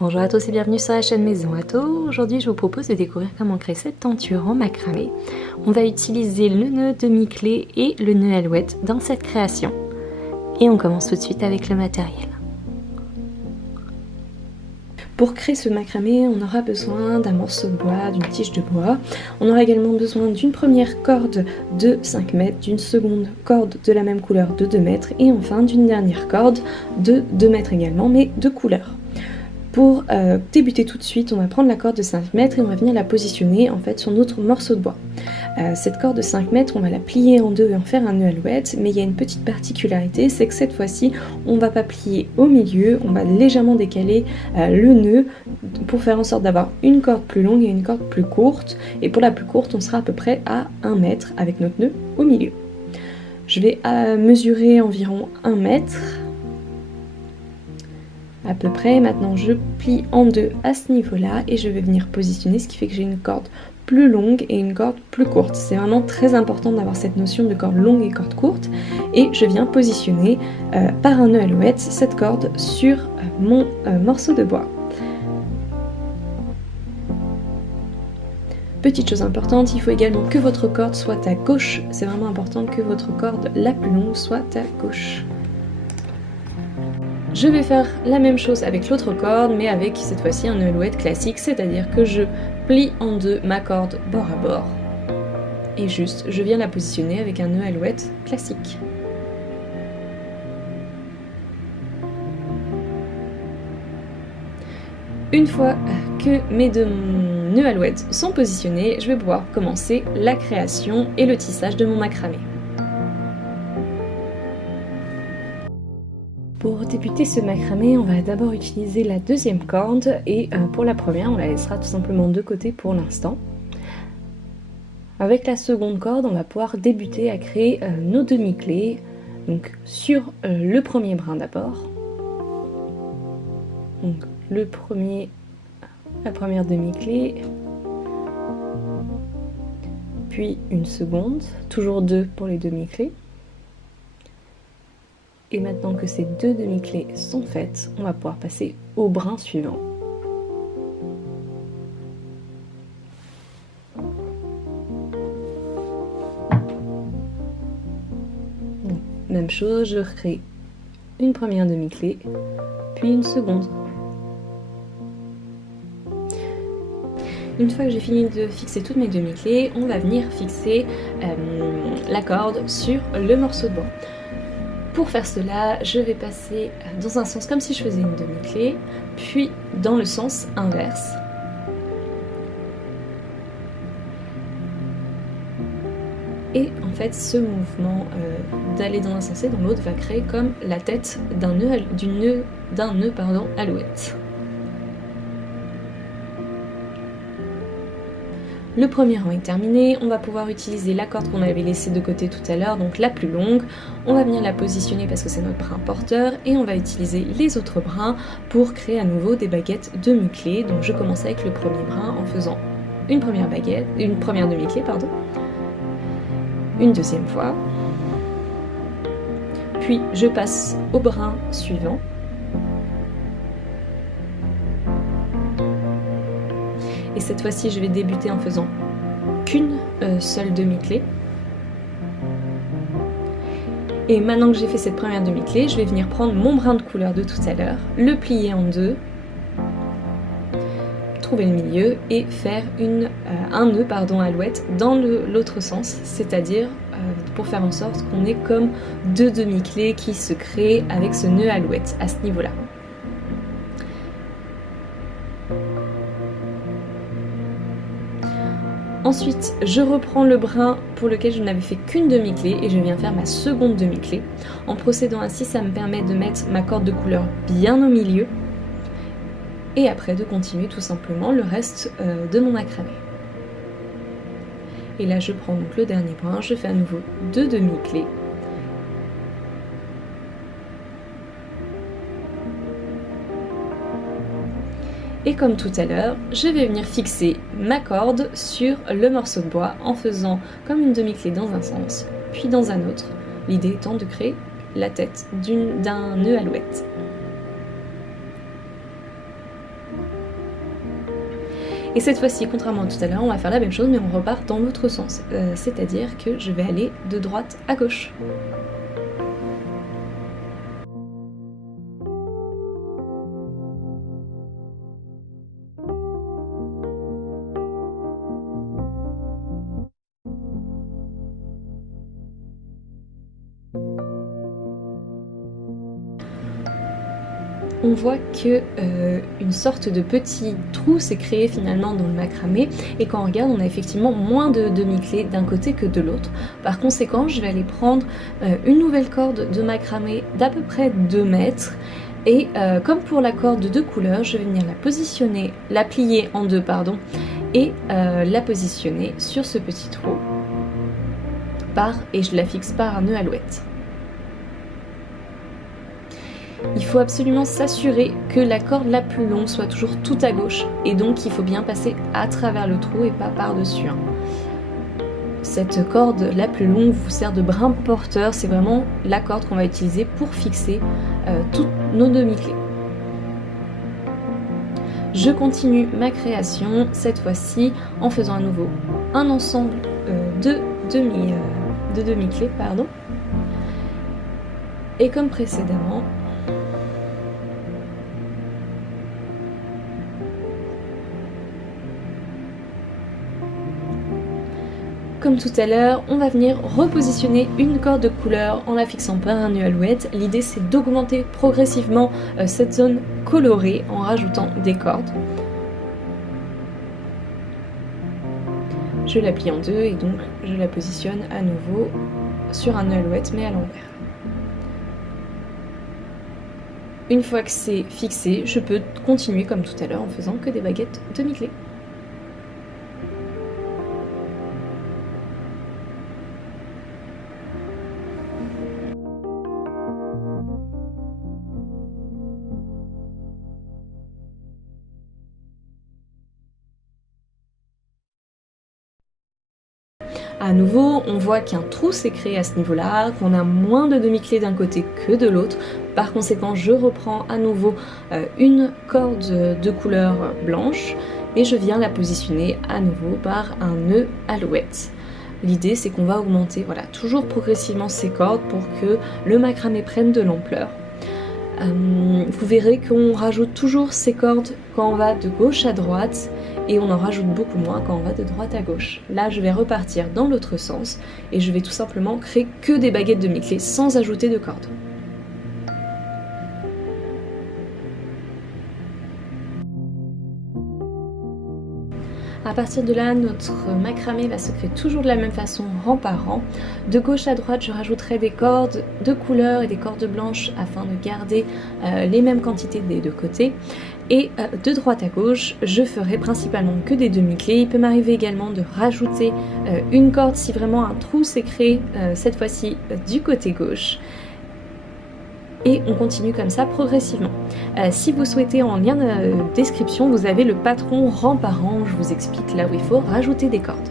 Bonjour à tous et bienvenue sur la chaîne Maison Watteau. Aujourd'hui je vous propose de découvrir comment créer cette tenture en macramé. On va utiliser le nœud demi-clé et le nœud alouette dans cette création. Et on commence tout de suite avec le matériel. Pour créer ce macramé, on aura besoin d'un morceau de bois, d'une tige de bois. On aura également besoin d'une première corde de 5 mètres, d'une seconde corde de la même couleur de 2 mètres et enfin d'une dernière corde de 2 mètres également, mais de couleur. Pour débuter tout de suite, on va prendre la corde de 5 mètres et on va venir la positionner en fait sur notre morceau de bois. Cette corde de 5 mètres, on va la plier en deux et en faire un nœud alouette, mais il y a une petite particularité, c'est que cette fois-ci, on ne va pas plier au milieu, on va légèrement décaler le nœud pour faire en sorte d'avoir une corde plus longue et une corde plus courte. Et pour la plus courte, on sera à peu près à 1 mètre avec notre nœud au milieu. Je vais mesurer environ 1 mètre. À peu près, maintenant je plie en deux à ce niveau-là et je vais venir positionner, ce qui fait que j'ai une corde plus longue et une corde plus courte. C'est vraiment très important d'avoir cette notion de corde longue et corde courte et je viens positionner par un nœud alouette cette corde sur mon morceau de bois. Petite chose importante, il faut également que votre corde soit à gauche. C'est vraiment important que votre corde la plus longue soit à gauche. Je vais faire la même chose avec l'autre corde, mais avec cette fois-ci un nœud alouette classique, c'est-à-dire que je plie en deux ma corde bord à bord. Et juste, je viens la positionner avec un nœud alouette classique. Une fois que mes deux nœuds alouettes sont positionnés, je vais pouvoir commencer la création et le tissage de mon macramé. Pour débuter ce macramé, on va d'abord utiliser la deuxième corde et pour la première, on la laissera tout simplement de côté pour l'instant. Avec la seconde corde, on va pouvoir débuter à créer nos demi-clés, donc sur le premier brin d'abord. Donc la première demi-clé, puis une seconde, toujours deux pour les demi-clés. Et maintenant que ces deux demi-clés sont faites, on va pouvoir passer au brin suivant. Donc, même chose, je recrée une première demi-clé, puis une seconde. Une fois que j'ai fini de fixer toutes mes demi-clés, on va venir fixer la corde sur le morceau de bois. Pour faire cela, je vais passer dans un sens comme si je faisais une demi-clé, puis dans le sens inverse. Et en fait, ce mouvement d'aller dans un sens et dans l'autre va créer comme la tête d'un nœud alouette. Le premier rang est terminé, on va pouvoir utiliser la corde qu'on avait laissée de côté tout à l'heure, donc la plus longue. On va venir la positionner parce que c'est notre brin porteur et on va utiliser les autres brins pour créer à nouveau des baguettes demi-clés. Donc je commence avec le premier brin en faisant une première demi-clé, une deuxième fois, puis je passe au brin suivant. Et cette fois-ci, je vais débuter en faisant qu'une seule demi-clé. Et maintenant que j'ai fait cette première demi-clé, je vais venir prendre mon brin de couleur de tout à l'heure, le plier en deux, trouver le milieu et faire un nœud alouette dans l'autre sens, c'est-à-dire pour faire en sorte qu'on ait comme deux demi-clés qui se créent avec ce nœud alouette à ce niveau-là. Ensuite, je reprends le brin pour lequel je n'avais fait qu'une demi-clé et je viens faire ma seconde demi-clé. En procédant ainsi, ça me permet de mettre ma corde de couleur bien au milieu et après de continuer tout simplement le reste de mon macramé. Et là, je prends donc le dernier brin, je fais à nouveau deux demi-clés. Et comme tout à l'heure, je vais venir fixer ma corde sur le morceau de bois en faisant comme une demi-clé dans un sens, puis dans un autre. L'idée étant de créer la tête d'un nœud alouette. Et cette fois-ci, contrairement à tout à l'heure, on va faire la même chose mais on repart dans l'autre sens. C'est-à-dire que je vais aller de droite à gauche. On voit que une sorte de petit trou s'est créé finalement dans le macramé et quand on regarde, on a effectivement moins de demi-clés d'un côté que de l'autre. Par conséquent, je vais aller prendre une nouvelle corde de macramé d'à peu près 2 mètres et comme pour la corde de 2 couleurs, je vais venir la positionner, la plier en deux, pardon, et la positionner sur ce petit trou et je la fixe par un nœud alouette. Il faut absolument s'assurer que la corde la plus longue soit toujours tout à gauche et donc il faut bien passer à travers le trou et pas par-dessus. Cette corde la plus longue vous sert de brin porteur, c'est vraiment la corde qu'on va utiliser pour fixer toutes nos demi-clés. Je continue ma création, cette fois-ci en faisant à nouveau un ensemble de demi-clés. Et comme précédemment, comme tout à l'heure, on va venir repositionner une corde de couleur en la fixant par un nœud alouette. L'idée c'est d'augmenter progressivement cette zone colorée en rajoutant des cordes. Je la plie en deux et donc je la positionne à nouveau sur un nœud alouette mais à l'envers. Une fois que c'est fixé, je peux continuer comme tout à l'heure en faisant que des baguettes demi-clés. À nouveau, on voit qu'un trou s'est créé à ce niveau-là, qu'on a moins de demi-clés d'un côté que de l'autre. Par conséquent, je reprends à nouveau une corde de couleur blanche et je viens la positionner à nouveau par un nœud alouette. L'idée, c'est qu'on va augmenter, voilà, toujours progressivement ces cordes pour que le macramé prenne de l'ampleur. Vous verrez qu'on rajoute toujours ces cordes quand on va de gauche à droite et on en rajoute beaucoup moins quand on va de droite à gauche. Là, je vais repartir dans l'autre sens et je vais tout simplement créer que des baguettes demi-clés sans ajouter de cordes. À partir de là, notre macramé va se créer toujours de la même façon, rang par rang. De gauche à droite, je rajouterai des cordes de couleur et des cordes blanches afin de garder les mêmes quantités des deux côtés. Et de droite à gauche, je ferai principalement que des demi-clés. Il peut m'arriver également de rajouter une corde si vraiment un trou s'est créé, cette fois-ci du côté gauche. Et on continue comme ça progressivement. Si vous souhaitez, en lien de description, vous avez le patron rang par rang, je vous explique là où il faut rajouter des cordes.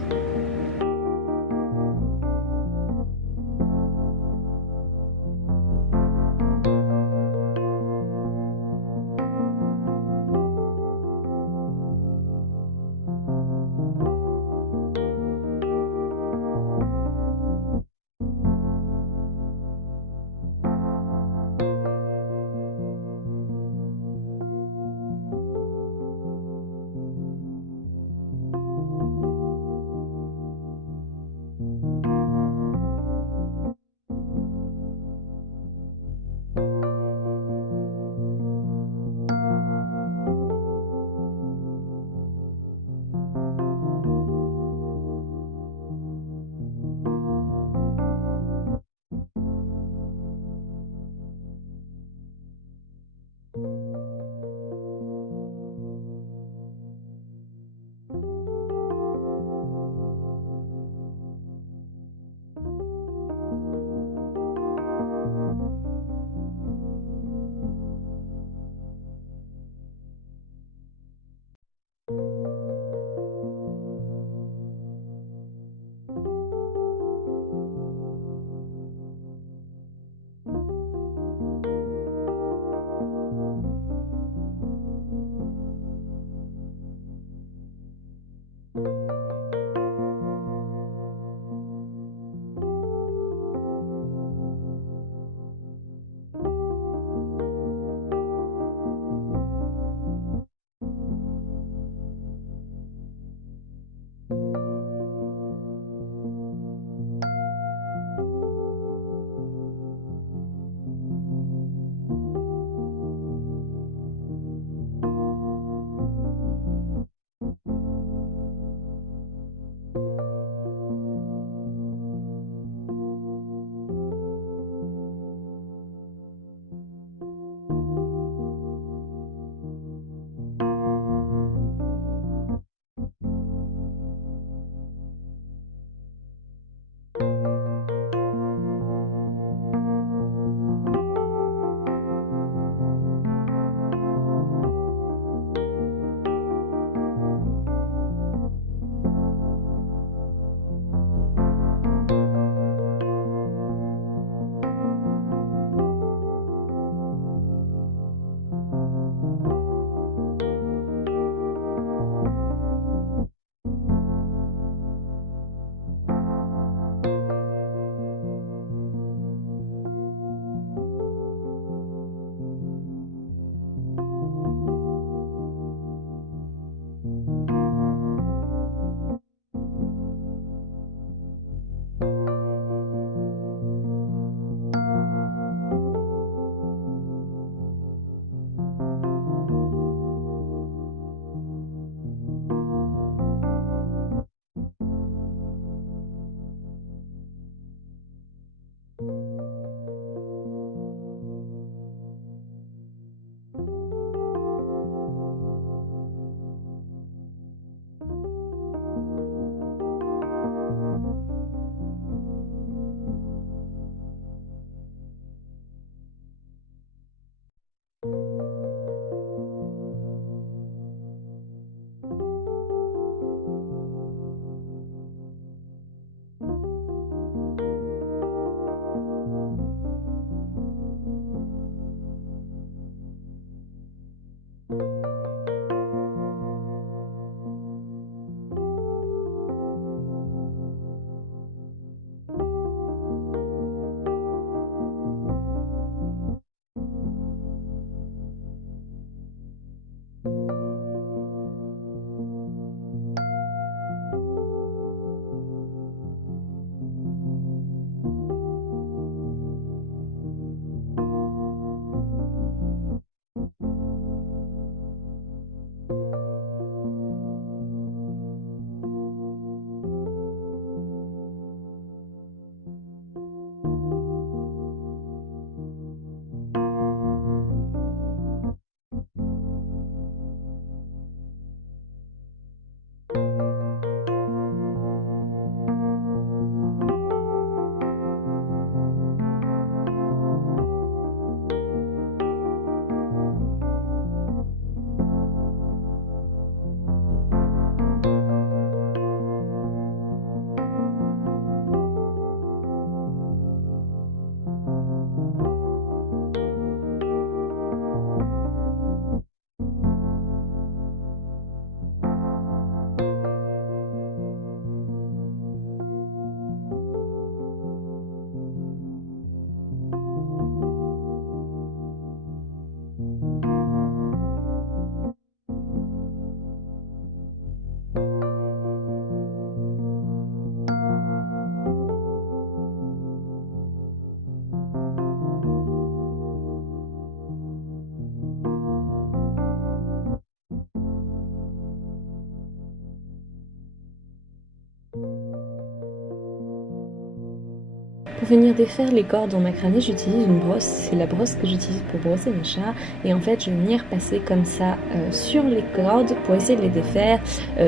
Pour venir défaire les cordes en macramé, j'utilise une brosse, c'est la brosse que j'utilise pour brosser mes chats, et en fait je vais venir passer comme ça sur les cordes pour essayer de les défaire.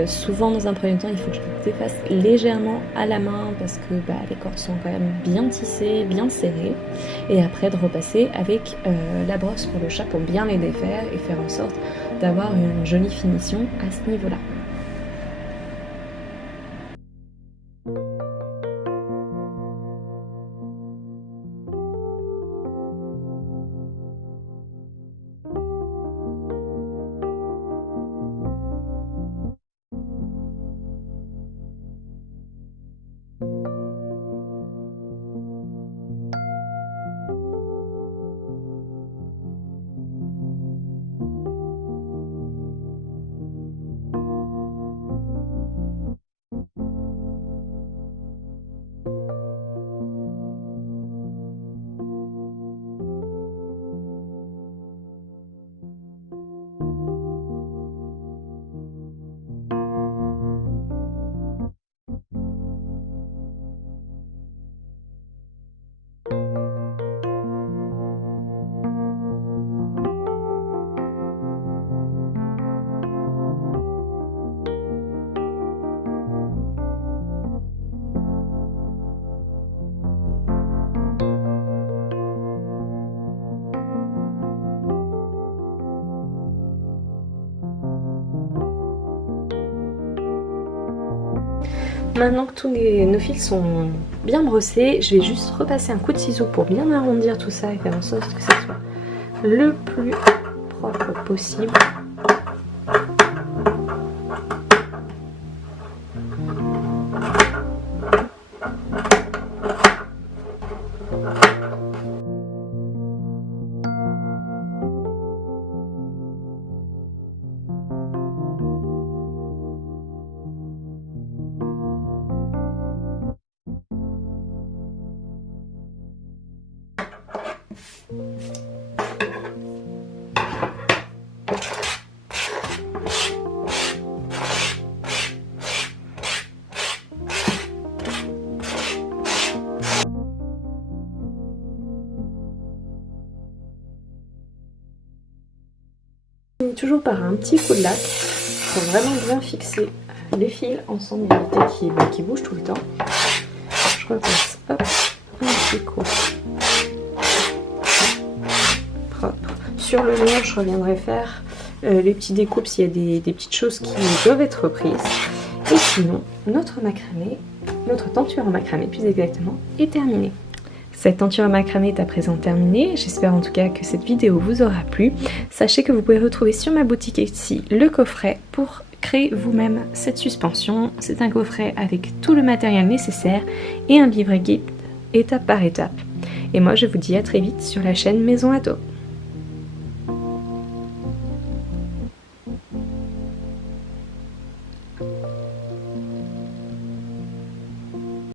Souvent dans un premier temps il faut que je les défasse légèrement à la main parce que les cordes sont quand même bien tissées, bien serrées, et après de repasser avec la brosse pour le chat pour bien les défaire et faire en sorte d'avoir une jolie finition à ce niveau-là. Maintenant que tous nos fils sont bien brossés, je vais juste repasser un coup de ciseau pour bien arrondir tout ça et faire en sorte que ça soit le plus propre possible. Toujours par un petit coup de lac pour vraiment bien fixer les fils ensemble et éviter qu'ils bougent tout le temps. Je repasse hop, un petit coup propre. Sur le mur, je reviendrai faire les petits découpes s'il y a des petites choses qui doivent être reprises. Et sinon, notre tenture en macramé plus exactement est terminée. Cette tenture en macramé est à présent terminée, j'espère en tout cas que cette vidéo vous aura plu. Sachez que vous pouvez retrouver sur ma boutique Etsy le coffret pour créer vous-même cette suspension. C'est un coffret avec tout le matériel nécessaire et un livret guide étape par étape. Et moi je vous dis à très vite sur la chaîne Maison Ado.